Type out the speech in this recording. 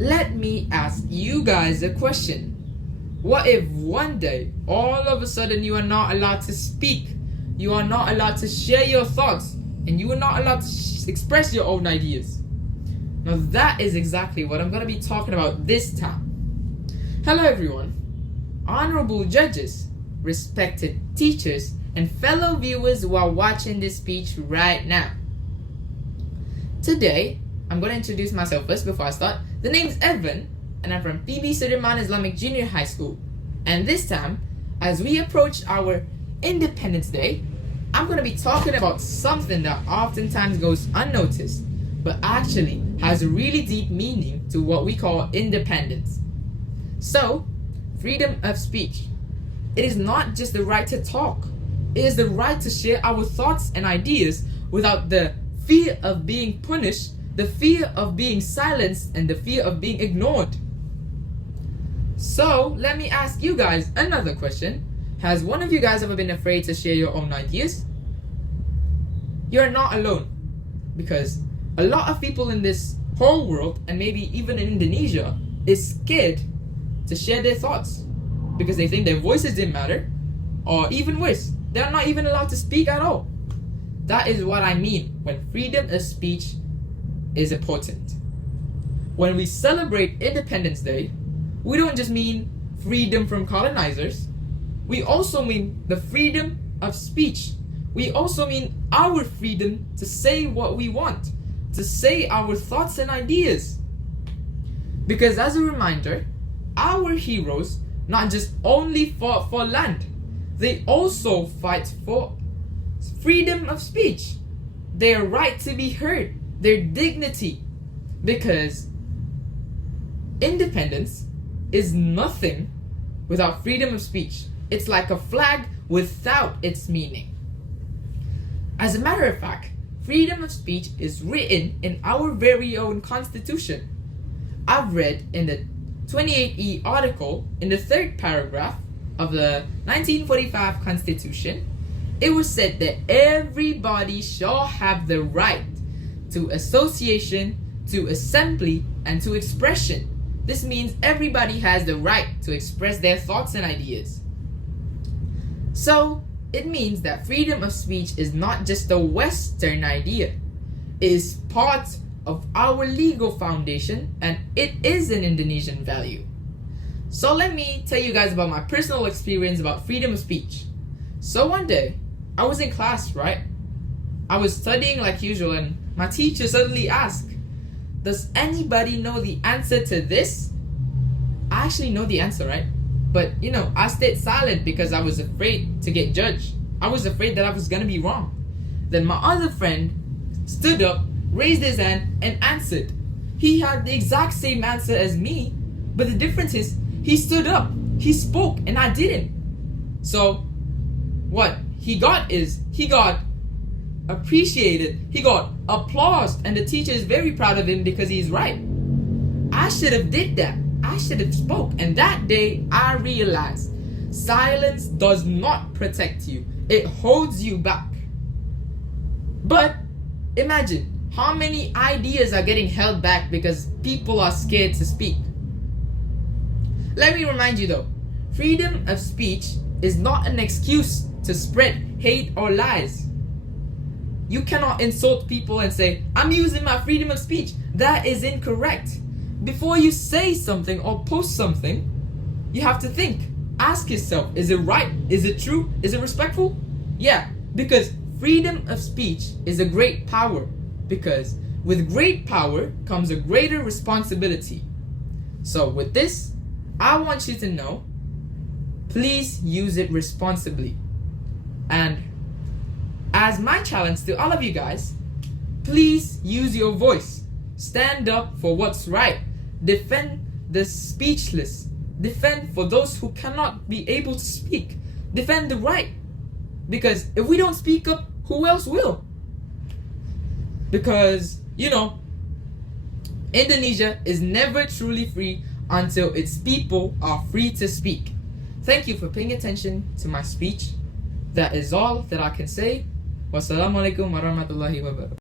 Let me ask you guys a question. What if one day, all of a sudden, you are not allowed to speak, you are not allowed to share your thoughts, and you are not allowed to express your own ideas? Now that is exactly what I'm going to be talking about this time. Hello everyone, honorable judges, respected teachers, and fellow viewers who are watching this speech right now. Today, I'm going to introduce myself first before I start. The name's Evan, and I'm from PB Sudirman Islamic Junior High School. And this time, as we approach our Independence Day, I'm going to be talking about something that oftentimes goes unnoticed, but actually has a really deep meaning to what we call independence. So, freedom of speech. It is not just the right to talk. It is the right to share our thoughts and ideas without the fear of being punished, the fear of being silenced, and the fear of being ignored. So, let me ask you guys another question. Has one of you guys ever been afraid to share your own ideas? You're not alone, because a lot of people in this whole world, and maybe even in Indonesia, is scared to share their thoughts because they think their voices didn't matter, or even worse, they're not even allowed to speak at all. That is what I mean when freedom of speech is important. When we celebrate Independence Day, we don't just mean freedom from colonizers. We also mean the freedom of speech. We also mean our freedom to say what we want, to say our thoughts and ideas. Because as a reminder, our heroes not just only fought for land, they also fight for freedom of speech, their right to be heard, their dignity. Because independence is nothing without freedom of speech. It's like a flag without its meaning. As a matter of fact, freedom of speech is written in our very own Constitution. I've read in the 28E article in the third paragraph of the 1945 Constitution, it was said that everybody shall have the right to association, to assembly, and to expression. This means everybody has the right to express their thoughts and ideas. So, it means that freedom of speech is not just a Western idea. It is part of our legal foundation, and it is an Indonesian value. So let me tell you guys about my personal experience about freedom of speech. So one day, I was in class, right? I was studying like usual, and my teacher suddenly asked, "Does anybody know the answer to this?" I actually know the answer, right? But I stayed silent because I was afraid to get judged. I was afraid that I was gonna be wrong. Then my other friend stood up, raised his hand, and answered. He had the exact same answer as me, but the difference is he stood up, he spoke, and I didn't. So what he got is he got appreciated, he got applause, and the teacher is very proud of him because he's right. I should have did that. I should have spoke, and that day I realized silence does not protect you. It holds you back. But imagine how many ideas are getting held back because people are scared to speak. Let me remind you though, freedom of speech is not an excuse to spread hate or lies. You cannot insult people and say, "I'm using my freedom of speech." That is incorrect. Before you say something or post something, you have to think. Ask yourself, is it right? Is it true? Is it respectful? Yeah, because freedom of speech is a great power. Because with great power comes a greater responsibility. So with this, I want you to know, please use it responsibly. And as my challenge to all of you guys, please use your voice. Stand up for what's right. Defend the speechless. Defend for those who cannot be able to speak. Defend the right. Because if we don't speak up, who else will? Because, Indonesia is never truly free until its people are free to speak. Thank you for paying attention to my speech. That is all that I can say. Wassalamualaikum warahmatullahi wabarakatuh.